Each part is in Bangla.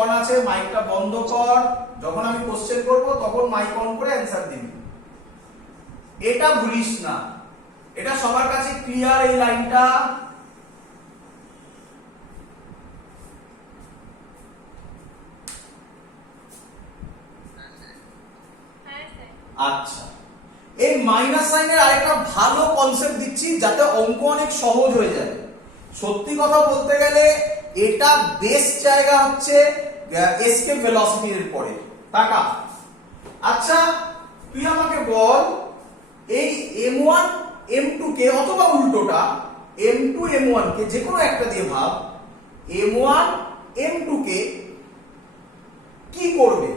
অন আছে, মাইকটা বন্ধ কর। যখন আমি কোশ্চেন করব তখন মাইক অন করে অ্যানসার দিবি। এটা ভুলিস না, এটা সবার কাছে ক্লিয়ার এই লাইনটা? আচ্ছা, এই মাইনাস সাইনের আরেকটা ভালো কনসেপ্ট দিচ্ছি যাতে অঙ্ক অনেক সহজ হয়ে যায়। সত্যি কথা বলতে গেলে এটা বেস্ট জায়গা হচ্ছে এসকেপ ভেলোসিটির পরে। টাকা আচ্ছা, তুই আমাকে বল এই m1 m2 কে অথবা উল্টোটা m2 m1 কে যে কোনো একটা দিয়ে ভাব, m1 m2 কে কি করবে?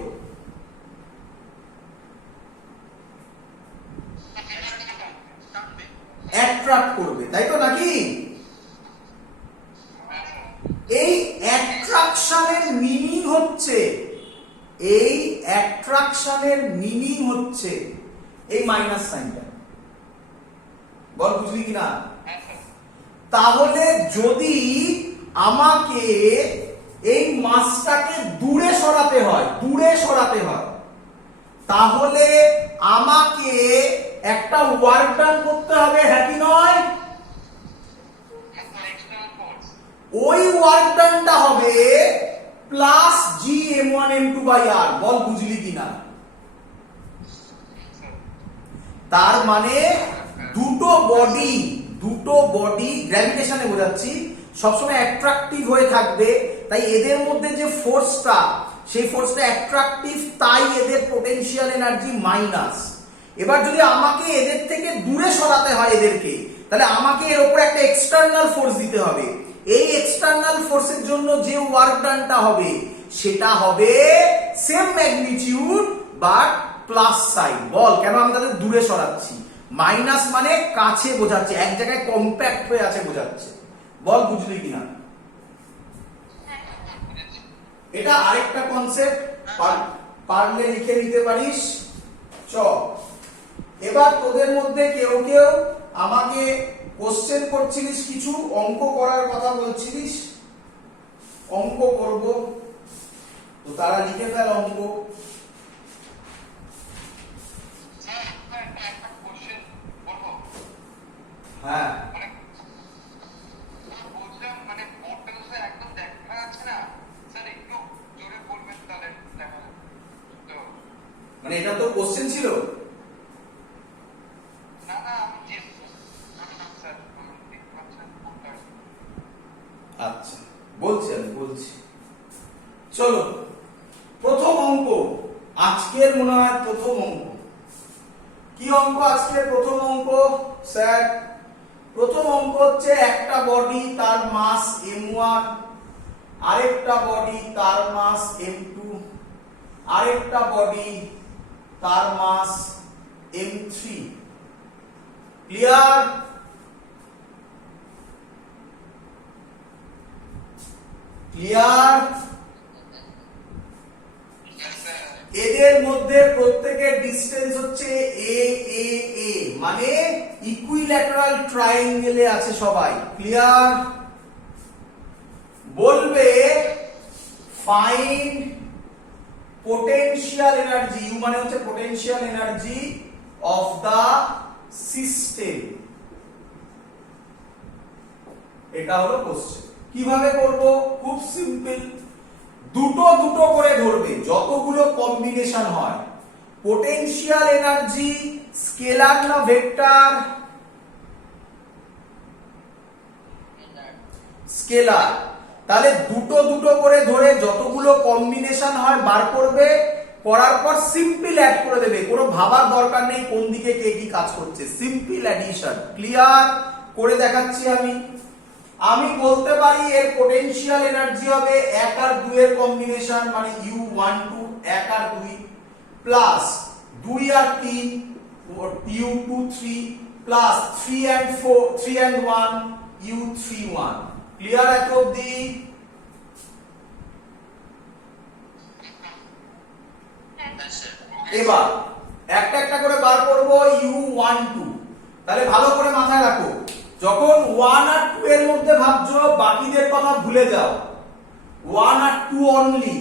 অ্যাট্রাক্ট করবে, তাই তো নাকি? এই অ্যাট্রাকশনের মিনিং হচ্ছে এই মাইনাস সাইনটা। বল বুঝলি কিনা? তাহলে যদি আমাকে এই মাসটাকে দূরে সরাতে হয় তাহলে আমাকে একটা ওয়ার্ক ডান করতে হবে, হ্যাঁ কি নয়? ওই ওয়ার্ক ডানটা হবে plus G m1 m2 by r। বল বুঝলি কিনা? তার মানে দুটো বডি গ্র্যাভিটেশনে বোঝাচ্ছি সবসময় অ্যাট্রাকটিভ হয়ে থাকবে, তাই এদের মধ্যে যে ফোর্সটা সেই ফোর্সটা অ্যাট্রাকটিভ, তাই এদের পোটেনশিয়াল এনার্জি মাইনাস। এবার যদি আমাকে এদের থেকে দূরে সরাতে হয় এদেরকে, তাহলে আমাকে এর উপর একটা এক্সটার্নাল ফোর্স দিতে হবে। এই এক্সটার্নাল ফোর্সের জন্য যে ওয়ার্ক ডানটা হবে সেটা হবে same magnitude but plus sign. বল কেন আমি তাদের দূরে সরাচ্ছি? মাইনাস মানে কাছে বোঝাচ্ছে, এক জায়গায় কম্প্যাক্ট হয়ে আছে বোঝাচ্ছে। বল বুঝলি কিনা? এটা আরেকটা কনসেপ্ট, পারলে লিখে নিতে পারিস। চ এবার তোদের মধ্যে কেউ কেউ আমাকে কোশ্চেন করছিলিস, কিছু অঙ্ক করার কথা বলছিলিস, অঙ্ক করব, তো তারা লিখে ফেল অঙ্ক। হ্যাঁ মানে এটা তো কোশ্চেন ছিল? আচ্ছা বলছি। চলো প্রথম অঙ্ক, আজকের মনে হয় প্রথম অঙ্ক। কি অঙ্ক আজকের প্রথম অঙ্ক? স্যার প্রথম অঙ্ক হচ্ছে একটা বডি তার মাস m1, আরেকটা বডি তার মাস m2, আরেকটা বডি তার মাস m3। ক্লিয়ার? এদের মধ্যে প্রত্যেকের ডিসটেন্স হচ্ছে a a a, মানে ইকুইল্যাটারাল ট্রায়াঙ্গেলে আছে সবাই। ক্লিয়ার? বলবে ফাইন্ড পোটেনশিয়াল এনার্জি, ইউ মানে হচ্ছে potential energy of the system. এটা হলো কোশ্চেন। কিভাবে করব? খুব সিম্পল, দুটো করে ধরবে, যতগুলো কম্বিনেশন হয়। পোটেনশিয়াল এনার্জি স্কেলার না ভেক্টর? স্কেলার। তাহলে দুটো করে ধরে যতগুলো কম্বিনেশন হয় বার করবে, করার পর সিম্পল অ্যাড করে দেবে, কোনো ভাবার দরকার নেই কোন দিকে কে কি কাজ করছে, সিম্পল অ্যাডিশন। ক্লিয়ার? করে দেখাচ্ছি আমি বলতে পারি এর পোটেনশিয়াল এনার্জি হবে 1 আর 2 এর কম্বিনেশন, মানে u12 1 আর 2 প্লাস 2 আর 3 u23 plus 3 and 4 3 and 1 u31। Clear এত অবধি? এবার একটা করে বার করব u12। তাহলে ভালো করে মাথায় রাখো, যখন 1 আর 2 এর মধ্যে ভাবছো বাকিদের কথা ভুলে যাও। 1 আর 2 অনলি।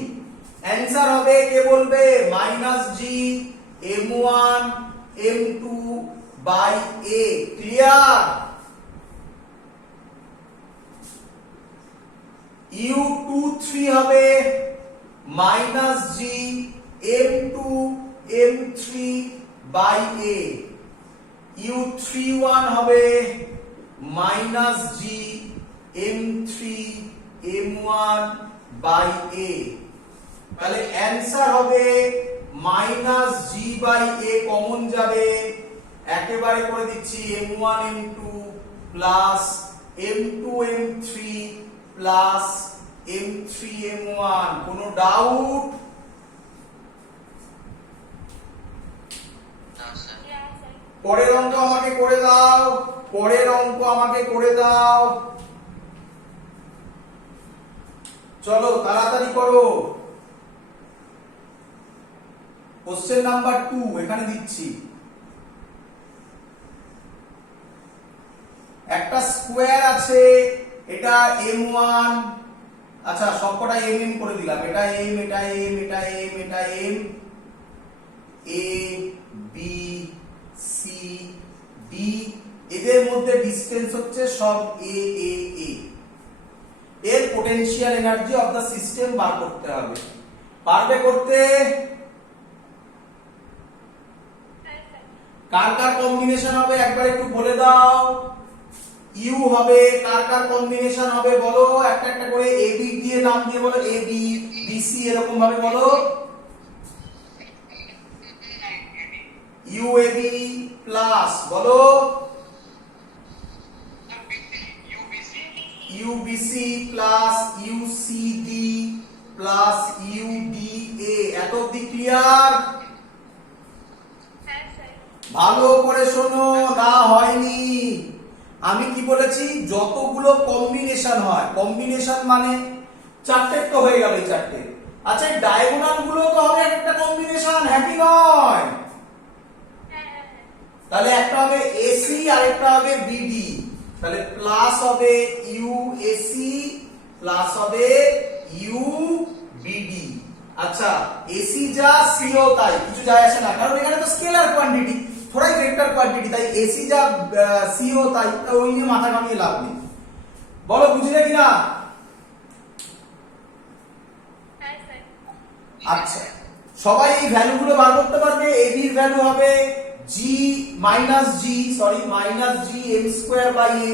অ্যান্সার হবে কে বলবে minus G m1 m2 by a। Clear? u23 হবে minus G m2 m3 by a। u31 হবে minus G m3 m1 by a। তাহলে অ্যান্সার হবে minus G by a common যাবে, একেবারে করে দিচ্ছি m1 m2 plus m2 m3 plus m3 m1। কোনো ডাউট? পরের অঙ্ক আমাকে করে দাও, পরের অঙ্ক আমাকে করে দাও, চলো তাড়াতাড়ি করো। কোশ্চেন নাম্বার 2 এখানে দিচ্ছি। একটা স্কোয়ার আছে, এটা m1, আচ্ছা সবকটা mm করে দিলাম, এটা m এটা m এটা m এটা m, a b c d, এদের মধ্যে ডিসটেন্স হচ্ছে সব a a a। এর potential energy of the system বার করতে হবে। পারবে করতে? কার কার কম্বিনেশন হবে একবার একটু বলে দাও। ইউ হবে, কার কার কম্বিনেশন হবে বলো একটা একটা করে। এ বি দিয়ে নাম দিয়ে বলো, এ বি বি সি এরকম ভাবে বলো। ইউ এ বি প্লাস বলো U B C plus U C D plus U D A. এত অবধি ক্লিয়ার? ভালো করে শোনো, না হয়নি। আমি কি বলেছি? যতগুলো কম্বিনেশন হয়, কম্বিনেশন মানে চারটে তো হয়ে গেল, চারটে। আচ্ছা ডায়াগোনাল গুলো তো হবে একটা কম্বিনেশন, হ্যাঁ কি নয়? তাহলে একটা হবে এসি আর একটা হবে বিডি, তাহলে প্লাস হবে ইউ এসি প্লাস হবে ইউ বিডি। আচ্ছা এসি যা সিও তাই, কিছু যায় আসে না, কারণ এখানে তো স্কেলার কোয়ান্টিটি, থোড়াই ভেক্টর কোয়ান্টিটি, তাই এসি যা সিও তাই, ওই নিয়ে মাথা ঘামিয়ে লাভ নেই। বলো বুঝলে কিনা? আচ্ছা সবাই এই ভ্যালুগুলো বার করতে পারবে। এবি এর ভ্যালু হবে G minus G, sorry minus G M square by A.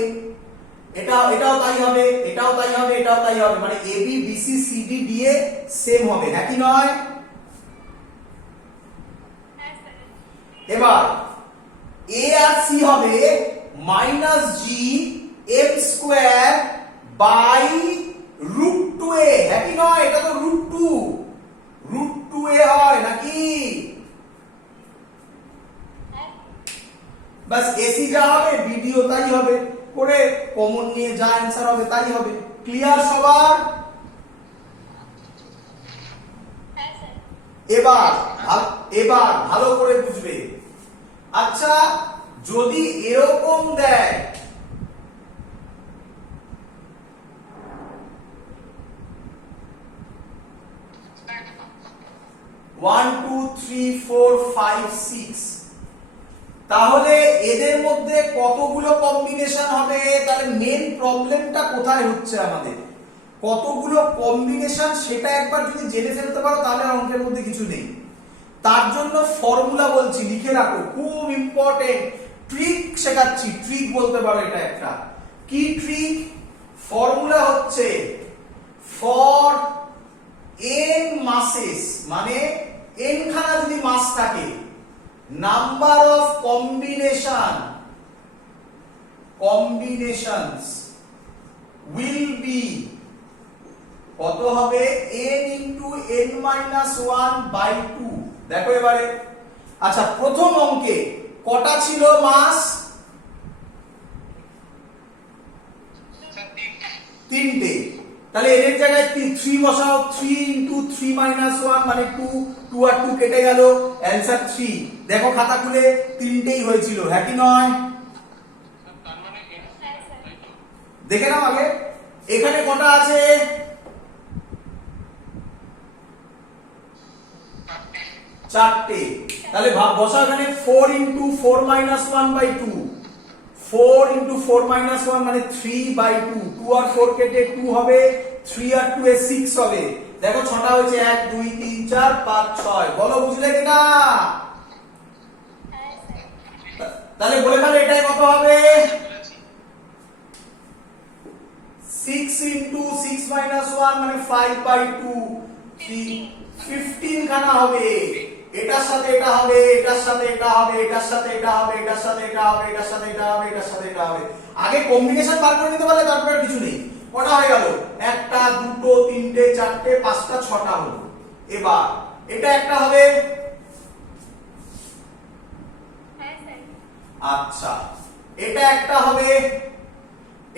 এটাও তাই হবে, এটাও তাই হবে, এটাও তাই হবে, মানে AB BC CD DA same হবে, হ্যাঁ কি নয়? এবার এ আর সি হবে minus G M square by root two A, হ্যাঁ কি নয়? এটা তো রুট টু এ হয় নাকি? বাস এসি যা হবে বিডিও তাই হবে, করে কমন নিয়ে যা অ্যান্সার হবে তাই হবে। ক্লিয়ার সবার? এবার ভালো করে বুঝবে। আচ্ছা যদি এরকম দেয়, one two three four five six, তাহলে এদের মধ্যে কতগুলো কম্বিনেশন হবে? তাহলে মেন প্রবলেমটা কোথায় হচ্ছে আমাদের? কতগুলো কম্বিনেশন সেটা একবার যদি জেনে ফেলতে পারো তাহলে অঙ্কের মধ্যে কিছু নেই। তার জন্য ফর্মুলা বলছি, লিখে রাখো, খুব ইম্পর্টেন্ট ট্রিক শেখাচ্ছি। ট্রিক বলতে পারো এটা একটা। কি ট্রিক? ফর্মুলা হচ্ছে ফর n মাসেস, মানে n খানা যদি মাস থাকে, number of combinations will be কত হবে? n into n minus 1 by 2। দেখো এবারে, আচ্ছা প্রথম অঙ্কে কটা ছিল মাস? তিনটে। তাহলে এর জায়গায় 3 বসাও, 3 into 3 minus 1 মানে 2, 2 আর 2 কেটে গেল, অ্যানসার 3। দেখো খাতা খুলে, তিনটেই হয়েছিল, হ্যাঁ কি নয়? দেখে নাও আগে এখানে কটা আছে? চারটে। তাহলে বসা এখানে 4 ইন্টু 4 মাইনাস 1/2, 4 ইন্টু 4 মাইনাস 1 মানে 3/2, 2 আর 4 কেটে 2 হবে, 3 আর 2 এ 6 হবে। দেখো ছটা হয়েছে, 1 2 3 4 5 6। বলো বুঝলে কিনা? তাহলে বলে ফেলো এটাই কত হবে? 6 ইন্টু 6 মাইনাস 1 মানে 5/2, 15 খানা হবে। এটার সাথে এটা হবে, এটার সাথে এটা হবে, এটার সাথে এটা হবে, এটার সাথে এটা হবে, এটার সাথে এটা হবে, এটার সাথে এটা হবে। আগে কম্বিনেশন বার করে নিতে পারলে তারপর আর কিছু নেই। কটা হয়ে গেল? একটা, দুটো, তিনটে, চারটে, পাঁচটা, ছটা হলো। এবার এটা একটা হবে। আচ্ছা, এটা একটা হবে,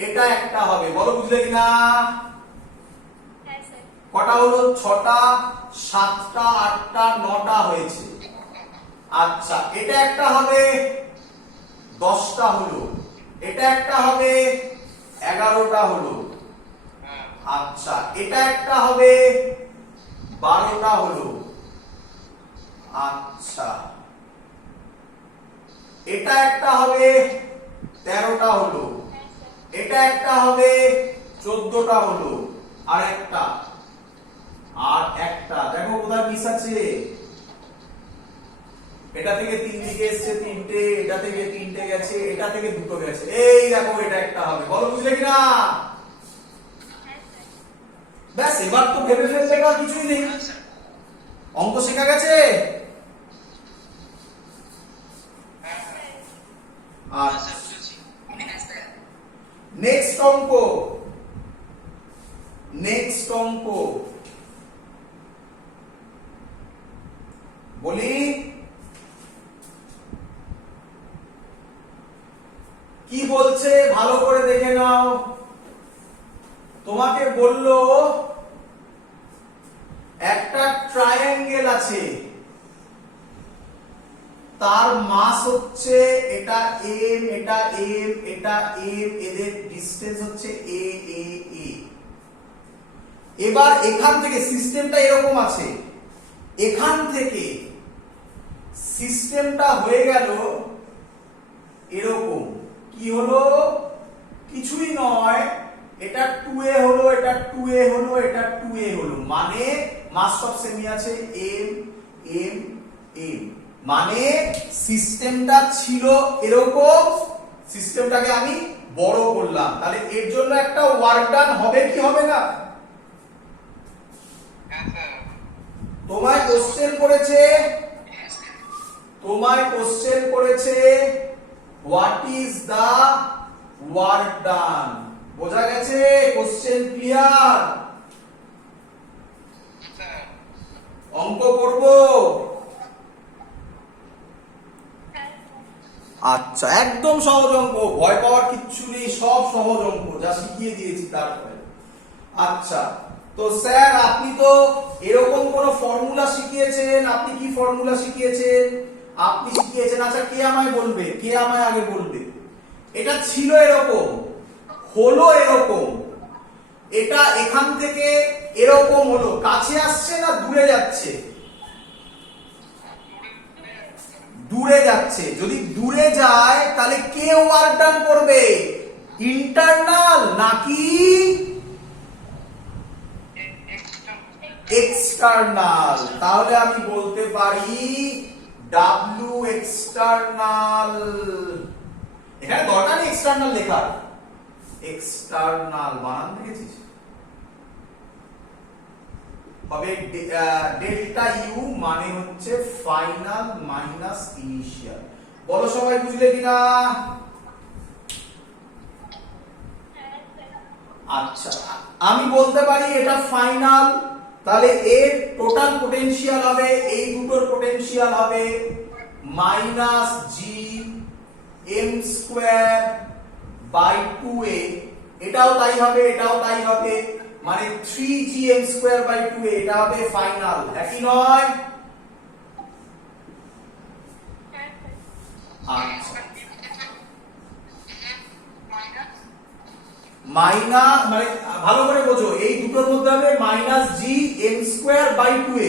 এটা একটা হবে। বলো বুঝলে কিনা? কটা হলো? ছটা, সাতটা, আটটা, নটা হয়েছে। আচ্ছা, এটা একটা হবে, 10টা হলো। এটা একটা হবে, 11টা হলো। আচ্ছা, এটা একটা হবে, 12টা হলো। আচ্ছা, এটা একটা হবে, 13টা হলো। এটা একটা হবে, 14টা হলো। আর একটা, দেখো কোথায় মিস আছে? এটা থেকে 3 দিকে এসছে, 3টে, এটা থেকে 3টে গেছে, এটা থেকে 2টো গেছে। এই দেখো এটা একটা হবে। বলো বুঝলে কিনা? ব্যাস, এবার তো ভেবে ফেললে আর কিছুই নেই, অঙ্ক শেখা গেছে। আচ্ছা, নেক্সট অঙ্ক, নেক্সট অঙ্ক বলি। কি বলছে ভালো করে দেখে নাও। তোমাকে বললো একটা ট্রায়াঙ্গেল আছে, তার মাস হচ্ছে এটা m, এটা m, এটা m, এদের ডিসটেন্স হচ্ছে a a a। এবার এখান থেকে সিস্টেমটা এরকম আছে, এখান থেকে সিস্টেমটা হয়ে গেল এরকম। কি হলো? কিছুই নয়, এটা 2a হলো, এটা 2a হলো, এটা 2a হলো। মানে মাস অফ সেমি আছে m m m। মানে সিস্টেমটা ছিল এরকম, সিস্টেমটাকে আমি বড় করলাম। তাহলে এর জন্য একটা ওয়ার্ক ডান হবে কি হবে না? তোমায় কোশ্চেন করেছে, what is the work done. বোঝা গেছে? Question clear? অঙ্ক করব। আচ্ছা, একদম সহজ অঙ্ক, ভয় পাওয়ার কিচ্ছু নেই, সব সহজ অঙ্ক যা শিখিয়ে দিয়েছি তারপরে। আচ্ছা, তো স্যার আপনি তো এরকম কোন ফর্মুলা শিখিয়েছেন, আপনি কি ফর্মুলা শিখিয়েছেন? আপনি শিখিয়েছেন, আচ্ছা কে আমায় বলবে, কে আমায় আগে বলবে? এটা ছিল এরকম, হলো এরকম, এটা এখান থেকে এরকম হলো, কাছে আসছে না দূরে যাচ্ছে? দূরে যাচ্ছে। যদি দূরে যায় তাহলে কে ওয়ার্ক ডান করবে? ইন্টারনাল নাকি এক্সটার্নাল? তাহলে আমি বলতে পারি ডাব্লিউ এক্সটার্নাল। এখানে দরকার নেই এক্সটার্নাল লেখার, এক্সটার্নাল বানান দেখেছিস? হবে ডেল্টা ইউ মানে হচ্ছে ফাইনাল মাইনাস ইনিশিয়াল। বলো সবাই বুঝলে কিনা? আচ্ছা, আমি বলতে পারি এটা ফাইনাল, তাহলে এর টোটাল পোটেনশিয়াল হবে, এই দুটোর পোটেনশিয়াল হবে minus G M square by 2a। এটাও তাই হবে, এটাও তাই হবে, মানে 3gm স্কয়ার বাই 2a। এটা হবে ফাইনাল, একই নয়? আচ্ছা, মাইনাস মানে ভালো করে বোঝো, এই দুটোর মধ্যে হবে minus G M square by 2a।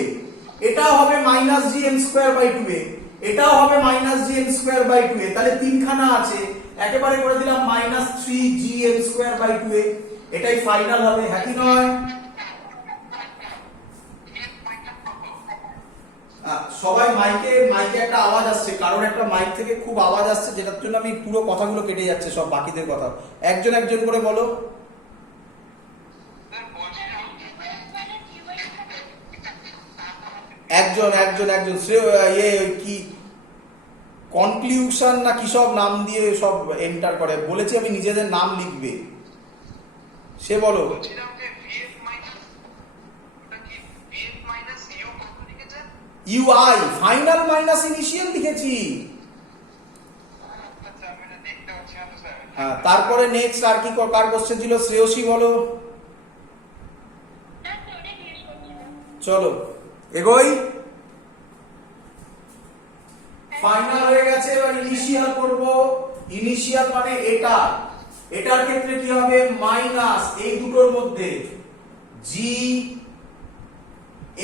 এটাও হবে minus G M square by two A, এটাও হবে minus G M square by two A, তাহলে তিনখানা আছে, একেবারে করে দিলাম minus three G M square by two A, এটাই ফাইনাল হবে, হ্যাঁ কি নয়? সবাই মাইকে একটা আওয়াজ আসছে, কারণ একটা মাইক থেকে খুব আওয়াজ আসছে, যেটার জন্য আমি পুরো কথাগুলো কেটে যাচ্ছে সব বাকিদের কথা। একজন একজন করে বলো। একজন একজন একজন কি কনক্লিউশন না কি সব নাম দিয়ে সব এন্টার করে, বলেছি আমি নিজেদের নাম লিখবে, সে বলো। ইউআই ফাইনাল মাইনাস ইনিশিয়াল লিখেছি। হ্যাঁ, তারপরে নেক্সট আর কি কার কোশ্চেন ছিল? শ্রেয়সী বলো। চলো এগোই। ফাইনাল হয়ে গেছে, এবার ইনিশিয়াল করব। ইনিশিয়াল মানে এটার ক্ষেত্রে কি হবে? মাইনাস এই দুটোর মধ্যে G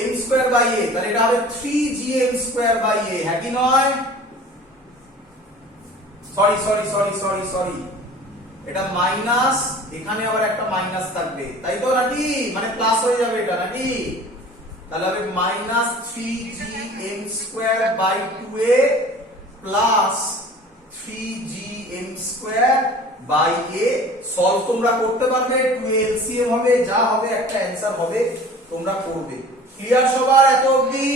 M square by A, তাহলে এটা হবে three G M square by A, হ্যাঁ কি নয়? Sorry sorry sorry sorry sorry, এটা মাইনাস, এখানে আবার একটা মাইনাস থাকবে, তাই তো নাকি? মানে প্লাস হয়ে যাবে এটা নাকি? তাহলে হবে minus three G M square by two A plus three G M square by A. Solve তোমরা করতে পারবে, টু এলসিএম হবে, যা হবে একটা অ্যান্সার হবে, তোমরা করবে। ক্লিয়ার সবার এত অবধি?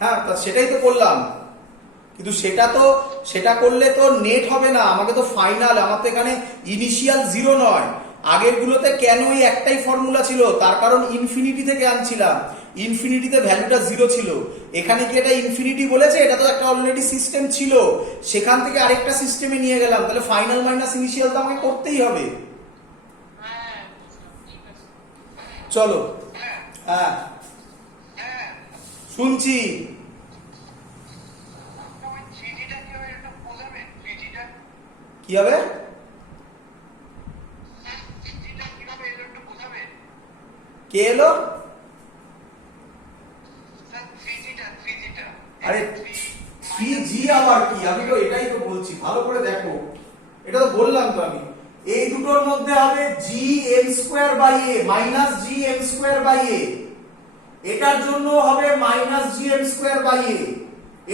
হ্যাঁ, সেটাই তো করলাম, কিন্তু সেটা করলে তো নেট হবে না, আমাকে তো ফাইনাল, আমার তো এখানে ইনিশিয়াল জিরো নয়। আগের গুলোতে কেন ওই একটাই ফর্মুলা ছিল, তার কারণ ইনফিনিটি থেকে আনছিলাম, ইনফিনিটিতে ভ্যালুটা জিরো ছিল। এখানে কি এটা ইনফিনিটি বলেছে? এটা তো একটা অলরেডি সিস্টেম ছিল, সেখান থেকে আরেকটা সিস্টেমে নিয়ে গেলাম, তাহলে ফাইনাল মাইনাস ইনিশিয়াল তো আমাকে করতেই হবে। চলো, হ্যাঁ শুনছি। কি হবে? কে এলো? আরে থ্রি জি আবার কি? আমি তো এটাই তো বলছি, ভালো করে দেখো, এটা তো বললাম তো আমি। এই দুটোর মধ্যে হবে G M square by A, minus G M square by A, এটার জন্য হবে minus G M square by A,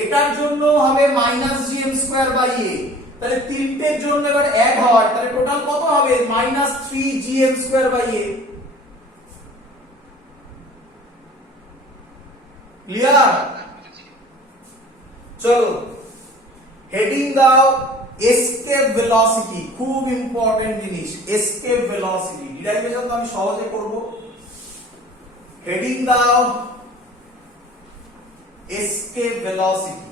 এটার জন্য হবে minus G M square by A, তাহলে তিনটের জন্য এবার অ্যাড হয়, তাহলে টোটাল কত হবে? Minus three G M square by A. Clear? চলো হেডিং দাও এসকেপ ভেলোসিটি, খুব ইম্পর্টেন্ট জিনিস, এসকেপ ভেলোসিটি। ডিরাইভেশন তো আমি সহজে করব। হেডিং দাও এসকেপ ভেলোসিটি।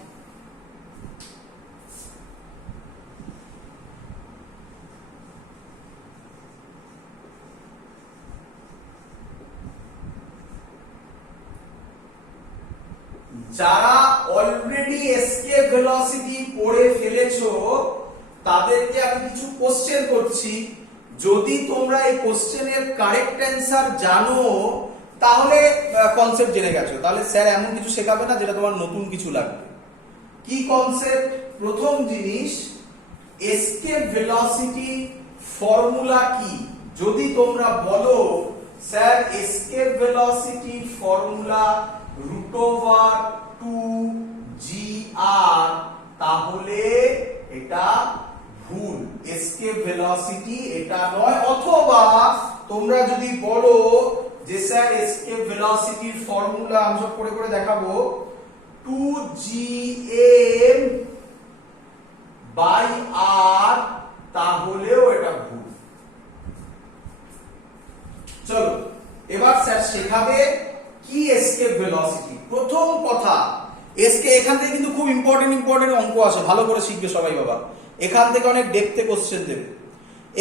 যারা অলরেডি এসকেপ ভেলোসিটি পড়ে ফেলেছো তাদেরকে আমি কিছু কোশ্চেন করছি, যদি তোমরা এই কোশ্চেনের কারেক্ট অ্যান্সার জানো তাহলে কনসেপ্ট জেনে গেছো, তাহলে স্যার এমন কিছু শেখাবে না যেটা তোমার নতুন কিছু লাগবে। কি কনসেপ্ট? প্রথম জিনিস, এসকেপ ভেলোসিটি ফর্মুলা কি? যদি তোমরা বলো sir escape velocity formula √2gr, তাহলে এটা ভুল, এসকেপ ভেলোসিটি এটা নয়। অথবা তোমরা যদি বলো যে স্যার এসকেপ ভেলোসিটির ফর্মুলা আমি সব করে করে দেখাবো 2gm বাই r, তাহলেও এটা ভুল। চলো এবার স্যার শেখাবে কি এসকেপ ভেলোসিটি। প্রথম কথা, এখান থেকে কিন্তু খুব ইম্পর্টেন্ট অঙ্ক আসে, ভালো করে শিখবে সবাই বাবা, এখান থেকে অনেক ডেপথে কোশ্চেন দেবে।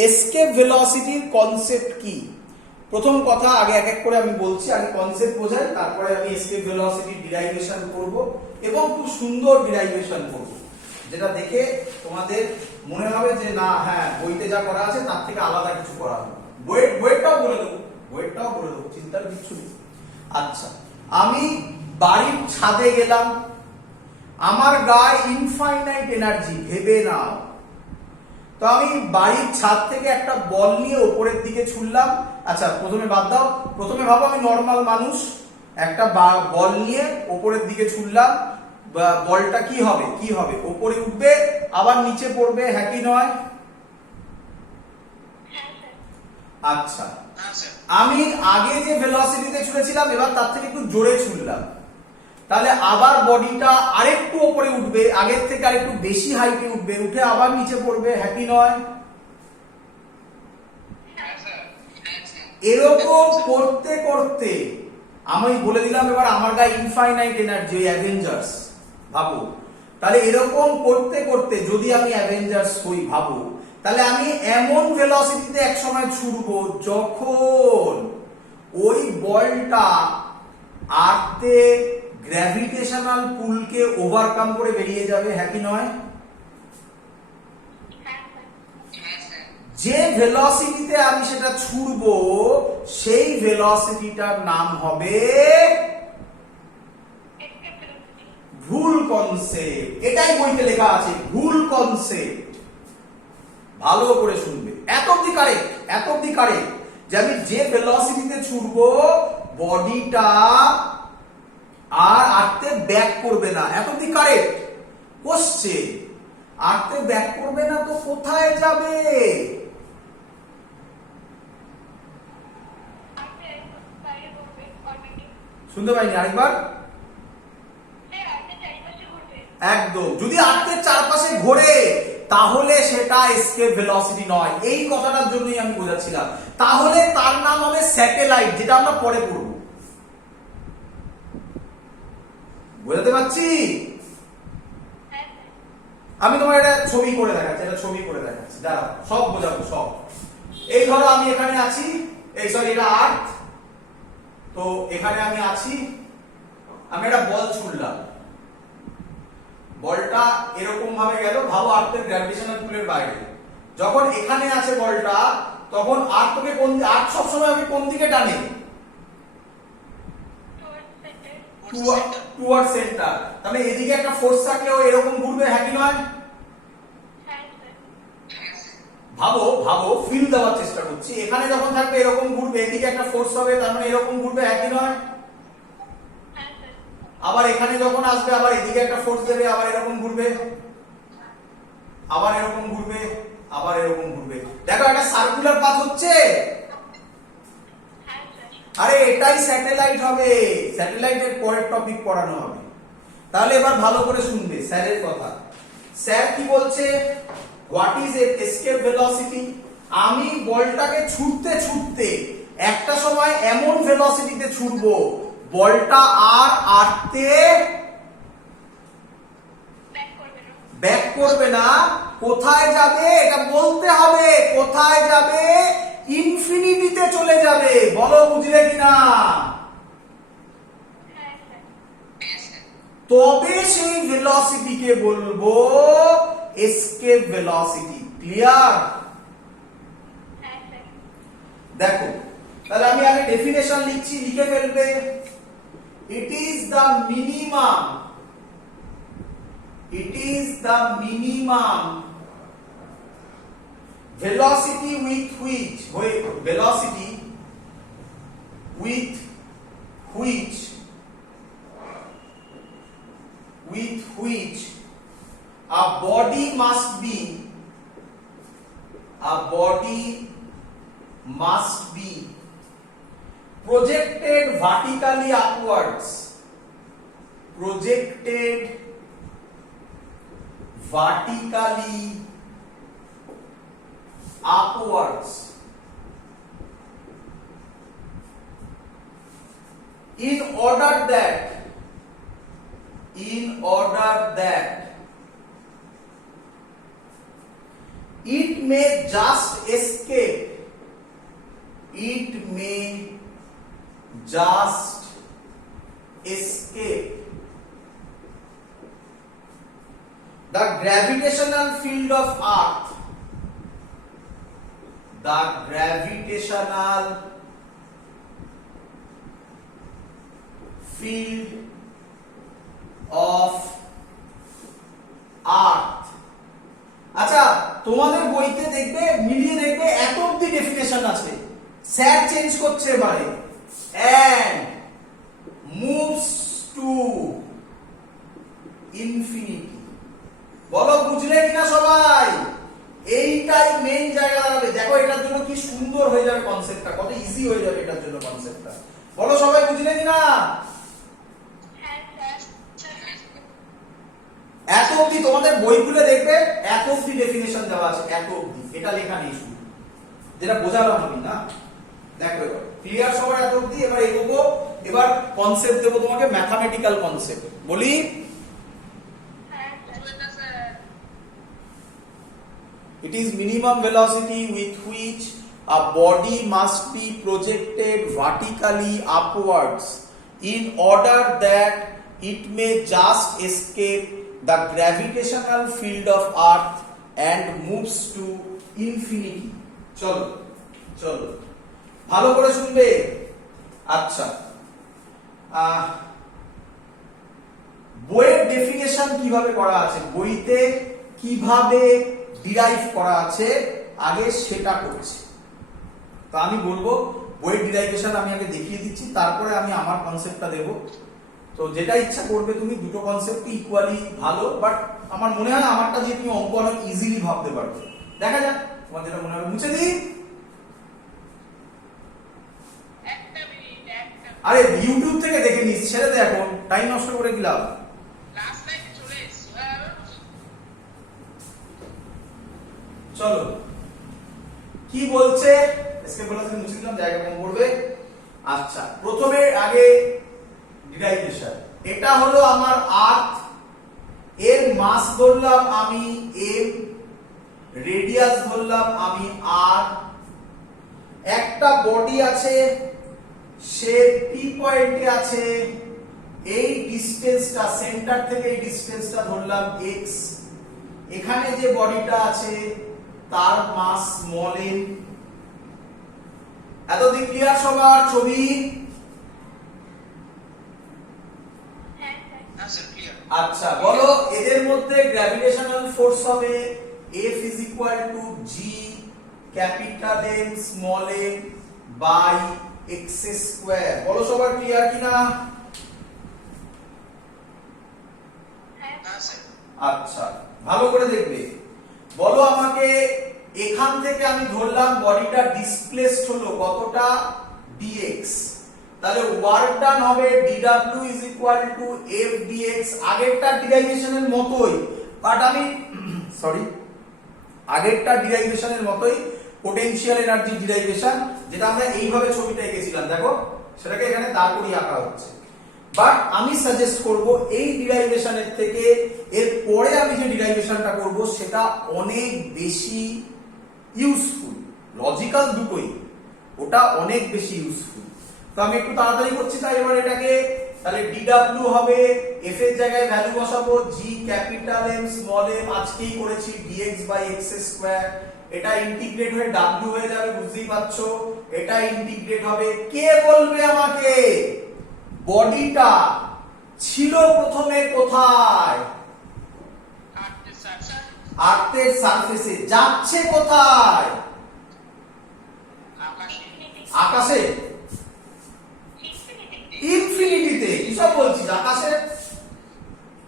এসকেপ ভেলোসিটির কনসেপ্ট কি? প্রথম কথা আগে এক এক করে আমি বলছি, আগে কনসেপ্ট বোঝাই, তারপরে আমি এসকেপ ভেলোসিটি ডিরাইভেশন করব এবং খুব সুন্দর ডিরাইভেশন করব, যেটা দেখে তোমাদের মনে হবে যে না হ্যাঁ বইতে যা করা আছে তার থেকে আলাদা কিছু করা হবে। বইয়েরটাও বলে দেবো, চিন্তার কিছু নেই। আচ্ছা, আমি বাড়ির ছাদে গেলাম, আমার গায়ে ইনফাইনাইট এনার্জি, ভেবে নাও। তো আমি বাড়ির ছাদ থেকে একটা বল নিয়ে উপরের দিকে ছুড়লাম। আচ্ছা প্রথমে বাদ দাও, প্রথমে ভাবো আমি নর্মাল মানুষ, একটা বল নিয়ে উপরের দিকে ছুড়লাম, বলটা কি হবে উপরে উঠবে আবার নিচে পড়বে, হ্যাঁ কি নয়? আচ্ছা, আমি আগে যে ভেলোসিটিতে ছুড়েছিলাম এবার তার থেকে একটু জোরে ছুড়লাম, তাহলে আবার বডিটা আরেকটু উপরে উঠবে, আগের থেকে আরেকটু বেশি হাইটে উঠবে, উঠে আবার নিচে পড়বে, হ্যাপি নয়? এরকম করতে করতে আমি বলে দিলাম এবার আমার গায়ে ইনফাইনাইট এনার্জি, ওই অ্যাভেঞ্জার্স ভাবো। তাহলে এরকম করতে করতে যদি আমি অ্যাভেঞ্জার্স হই ভাবো, তাহলে আমি এমন ভেলোসিটিতে এক সময় ছুটবো যখন ওই বলটা আর্থে গ্র্যাভিটেশনাল পুলকে ওভারকাম করে বেরিয়ে যাবে, হ্যাঁ কি নয়? যে ভেলোসিটিতে আমি সেটা ছুড়বো সেই ভেলোসিটিটার নাম হবে ভুল কনসেপ্ট। এটাই বইতে লেখা আছে, ভুল কনসেপ্ট। ভালো করে শুনবে, এত অব্দি কারেক্ট যে আমি যে ভেলোসিটিতে ছুটবো বডিটা আর আর্থে ব্যাক করবে না, এত অব্দি কারেক্ট। কোশ্চেন, আর্থে ব্যাক করবে না তো কোথায় যাবে? শুনতে পাইনি, আরেকবার। একদম, যদি আর্থের চারপাশে ঘোরে তাহলে সেটা এসকেপ ভেলোসিটি নয়, এই কথাটার জন্যই আমি বোঝাচ্ছিলাম। তাহলে তার নাম হবে স্যাটেলাইট, যেটা আমরা পরে পড়ব। বোঝাতে পারছি? আমি তোমার এটা ছবি করে দেখাচ্ছি, দাঁড়াও সব বোঝাবো সব। এই ধরো আমি এখানে আছি, এটা আর্থ, তো এখানে আমি আছি, আমি একটা বল ছুড়লাম, বলটা এরকম ভাবে গেল, ভাবো আর্থের গ্র্যাভিটেশনাল পুলের বাইরে। যখন এখানে আছে বলটা, তখন আর্থ সবসময় আমি কোন দিকে টানে? Toward centre. তাহলে এদিকে একটা ফোর্স থাকলেও এরকম ঘুরবে, হ্যাঁ কি নয়? ভাবো ফিল দেওয়ার চেষ্টা করছি। এখানে যখন থাকবে এরকম ঘুরবে, এদিকে একটা ফোর্স হবে, তার মানে এরকম ঘুরবে, হ্যাঁ কি নয়? আবার এখানে যখন আসবে আবার এদিকে একটা ফোর্স দেবে, আবার এরকম ঘুরবে, আবার এরকম ঘুরবে, আবার এরকম ঘুরবে। দেখো একটা সার্কুলার পাথ হচ্ছে। আরে এটাই স্যাটেলাইট হবে, স্যাটেলাইটের পরের টপিক পড়ানো হবে। তাহলে এবার ভালো করে শুনবে স্যারের কথা। স্যার কি বলছে? What is escape velocity? আমি বলটাকে ছুটতে ছুটতে একটা সময় এমন ভেলোসিটিতে ছুটবো বলটা আর আর্থে ব্যাক করবে না। কোথায় যাবে এটা বলতে হবে, কোথায় যাবে? ইনফিনিটিতে চলে যাবে। বলো বুঝলে কিনা? তবে সেই ভেলোসিটিকে বলবো এসকেপ ভেলোসিটি। ক্লিয়ার? দেখো তাহলে আমি আগে ডেফিনেশন লিখছি, লিখে ফেলবে। It is the minimum velocity with which a body must be projected vertically upwards, in order that it may just escape may just escape the gravitational field of earth, the gravitational field of earth। আচ্ছা, তোমাদের বইতে দেখবে, মিলিয়ে দেখবে এত অবধি ডেফিনেশন আছে, স্যার চেঞ্জ করছে এবারে, and moves to infinity। বলো বুঝলে কিনা সবাই? এইটাই মেইন জায়গা দাঁড়াবে। দেখো এটার জন্য কি সুন্দর হয়ে যাবে কনসেপ্টটা, কত ইজি হয়ে যাবে এটার জন্য কনসেপ্টটা। বলো সবাই বুঝলে কিনা? এত অবধি তোমাদের বই খুলে দেখবে, এত অবধি ডেফিনেশন দেওয়া আছে, এত অবধি, এটা লেখা নেই শুধু, যেটা বোঝালাম আমি না। দেখো এবার ক্লিয়ার সবাই এত অবধি? এবার এগোবো, এবার কনসেপ্ট দেবো তোমাকে, ম্যাথমেটিক্যাল কনসেপ্ট বলি। It is minimum velocity with which a body must be projected vertically upwards in order that it may just escape the gravitational field of earth and moves to infinity। চলো চলো ভালো করে শুনবে। আচ্ছা, বইয়ের ডেফিনেশন কিভাবে করা আছে, বইতে কিভাবে ডিরাইভ করা আছে, আগে সেটা করছি। তো আমি বলবো বইয়ের ডিরাইভেশন আমি আগে দেখিয়ে দিচ্ছি, তারপরে আমি আমার কনসেপ্টটা দেব। তো যেটা ইচ্ছা করবে তুমি, দুটো কনসেপ্ট ইকুয়ালি ভালো, বাট আমার মনে হয় আমারটা দিয়ে তুমি অঙ্ক অনেক ইজিলি ভাবতে পারবে। দেখা যাক তোমার যেটা মনে হবে। মুছে দিই? আরে ইউটিউব থেকে দেখে নিস, ছেড়ে দে এখন, টাইম নষ্ট করে দিলাম। চলো কি বলছে, এসকেপ বলাতে মুছে দিলাম, জায়গা কম পড়বে। আচ্ছা, প্রথমে আগে ডিরাইভেশন। এটা হলো আমার আর্থ, এর মাস ধরলাম আমি m, রেডিয়াস ধরলাম আমি r, একটা বডি আছে, সে p পয়েন্টে আছে, এই ডিসটেন্সটা সেন্টার থেকে এই ডিসটেন্সটা ধরলাম x, এখানে যে বডিটা আছে তার মাস স্মল m। এতদিন ক্লিয়ার সবার ছবি? আচ্ছা বলো, এদের মধ্যে গ্র্যাভিটেশনাল ফোর্স হবে F is equal to G capital M small m by x square. বলো সবার ক্লিয়ার কিনা? আচ্ছা ভালো করে দেখবে। বলো আমাকে, এখান থেকে আমি ধরলাম বডিটা ডিসপ্লেসড হলো কতটা, dx, তাহলে ওয়ার্ক ডান হবে dw is equal to f dx। আগেরটা ডিরাইভেশনের মতোই, বাট আমি সরি, আগেরটা ডিরাইভেশনের মতোই পোটেনশিয়াল এনার্জি ডিরাইভেশন, যেটা আমরা এইভাবে ছবিটা এঁকেছিলাম, দেখো সেটাকে এখানে দাঁড় করিয়ে আঁকা হচ্ছে। বাট আমি সাজেস্ট করব এই ডিরাইভেশনের থেকে এর পরে আমি যে ডিরাইভেশনটা করব সেটা অনেক বেশি ইউজফুল, লজিক্যাল দুটোই, ওটা অনেক বেশি ইউজফুল। তো আমি একটু তাড়াতাড়ি করছি, তাই এবার এটাকে, তাহলে dw হবে, f এর জায়গায় ভ্যালু বসাবো g capital M small m, আজকেই করেছি, dx বাই x স্কয়ার। এটা ইন্টিগ্রেট হয়ে w হয়ে যাবে, বুঝতেই পারছো, এটা ইন্টিগ্রেট হবে। কে বলবে আমাকে বডিটা ছিল প্রথমে কোথায়? আর্থের সারফেসে। যাচ্ছে কোথায়? আকাশে, ইনফিনিটিতে। কিসব বলছিস, আকাশে?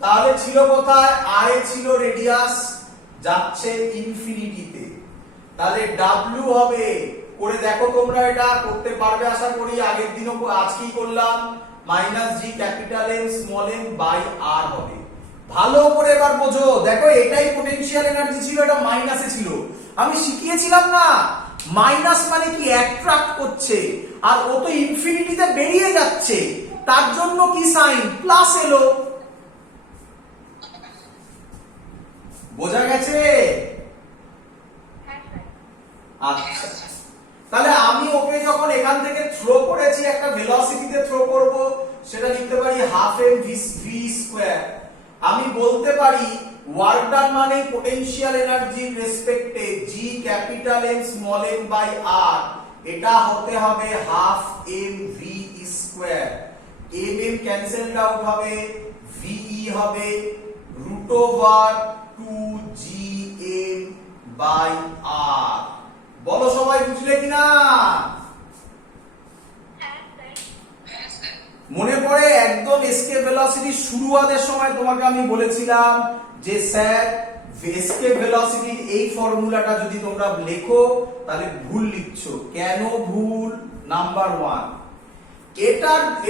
তাহলে ছিল কোথায়? আর এ ছিল রেডিয়াস, যাচ্ছে ইনফিনিটিতে। তাহলে w হবে, করে দেখো তোমরা, এটা করতে পারবে আশা করি, আগের দিনও আজকেই করলাম, minus G capital M small m by r হবে। ভালো করে এবার বোঝো, দেখো এটাই পোটেনশিয়াল এনার্জি ছিল, এটা মাইনাসে ছিল। আমি শিখিয়েছিলাম না, মাইনাস মানে কি, অ্যাট্রাক্ট করছে, আর ও তো ইনফিনিটিতে বেরিয়ে যাচ্ছে, তার জন্য কি সাইন, প্লাস এলো। বোঝা গেছে? আচ্ছা, তাহলে আমি ওকে যখন এখান থেকে বলতে পারি ওয়ার্ক ডান মানে পোটেনশিয়াল এনার্জি রেসপেক্টে G capital M small M by R, এটা হতে হবে half M V square. M M cancelled out হবে, ভিই হবে root over 2 gm by R. বলো সবাই বুঝলে কিনা? মনে পড়ে একদম এসকেপ ভেলোসিটি শুরুয়াতের সময় তোমাকে আমি বলেছিলাম যে স্যার এসকেপ ভেলোসিটির এই ফর্মুলাটা যদি তোমরা লেখো তাহলে ভুল লিখছো। কেন ভুল? নাম্বার 1,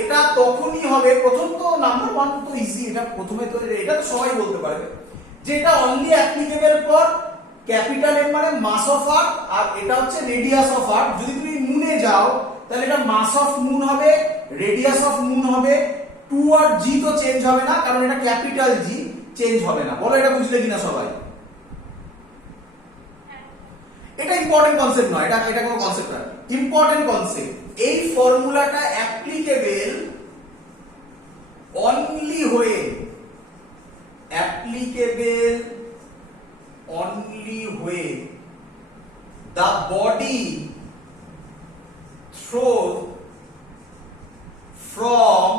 এটা তখনই হবে, প্রথম তো নাম্বার 1 তো ইজি, এটা প্রথমে তো এটা তো সবাই বলতে পারবে যে এটা only applicable for capital M মানে মাস অফ আর্থ, আর এটা হচ্ছে রেডিয়াস অফ আর্থ। যদি তুমি মুনে যাও তাহলে এটা মাস অফ মুন হবে, রেডিয়াস অফ মুন হবে, 2 আর জি তো চেঞ্জ হবে না কারণ এটা ক্যাপিটাল জি, চেঞ্জ হবে না। বলো এটা বুঝলে কিনা সবাই? এটা ইম্পর্টেন্ট কনসেপ্ট নয়, এটা কোনো কনসেপ্ট না, ইম্পর্টেন্ট কনসেপ্ট। এই ফর্মুলাটা applicable only when the body thrown from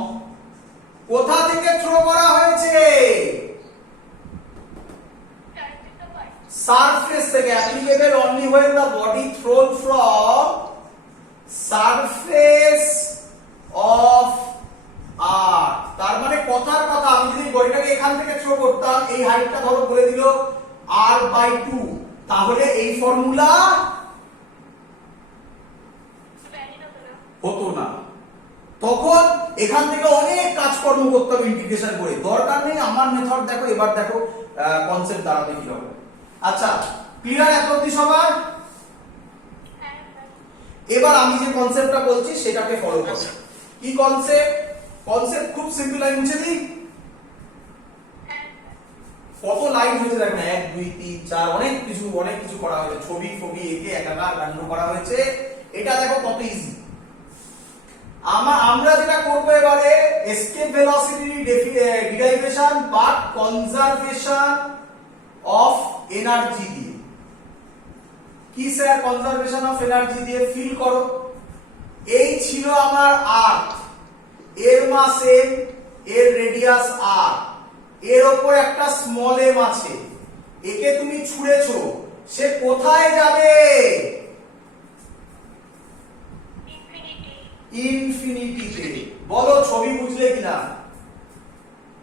কোথা থেকে থ্রো করা হয়েছে? সারফেস থেকে। Applicable only when the body thrown from surface of earth। তার মানে কথার কথা, আমি যদি বডিটাকে এখান থেকে থ্রো করতাম, এই হাইটটা ধরো বলে দিল r/2, তাহলে এই ফর্মুলা হতো না। তখন এখান থেকে অনেক কাজকর্ম করতে হবে ইন্টিগ্রেশন করে, দরকার নেই। আমার মেথড দেখো, এবার দেখো কনসেপ্ট দাঁড়াবে কি হবে। আচ্ছা, ক্লিয়ার এত অবধি সবার? এবার আমি যে কনসেপ্টটা বলছি সেটাকে ফলো করো। কি কনসেপ্ট? কনসেপ্ট খুব সিম্পল, আমি মুছে দিই। কত লাইন হয়েছে দেখেন, 1 2 3 4, অনেক কিছু করা হয়েছে, ছবি ফবি এঁকে একাকার কাণ্ড করা হয়েছে। এটা দেখো কত ইজি। আমরা যেটা করবো এবারে escape velocity derivation but conservation of energy দিয়ে। কি স্যার কনজারভেশন অফ এনার্জি দিয়ে? ফিল করো, এই ছিল আমার আর্থ, এর মাস এম, এর রেডিয়াস আর, এর উপর একটা স্মল এম আছে, একে তুমি ছুঁড়েছো, সে কোথায় যাবে? ইনফিনিটিতে। বলো ছবি বুঝলে কিনা?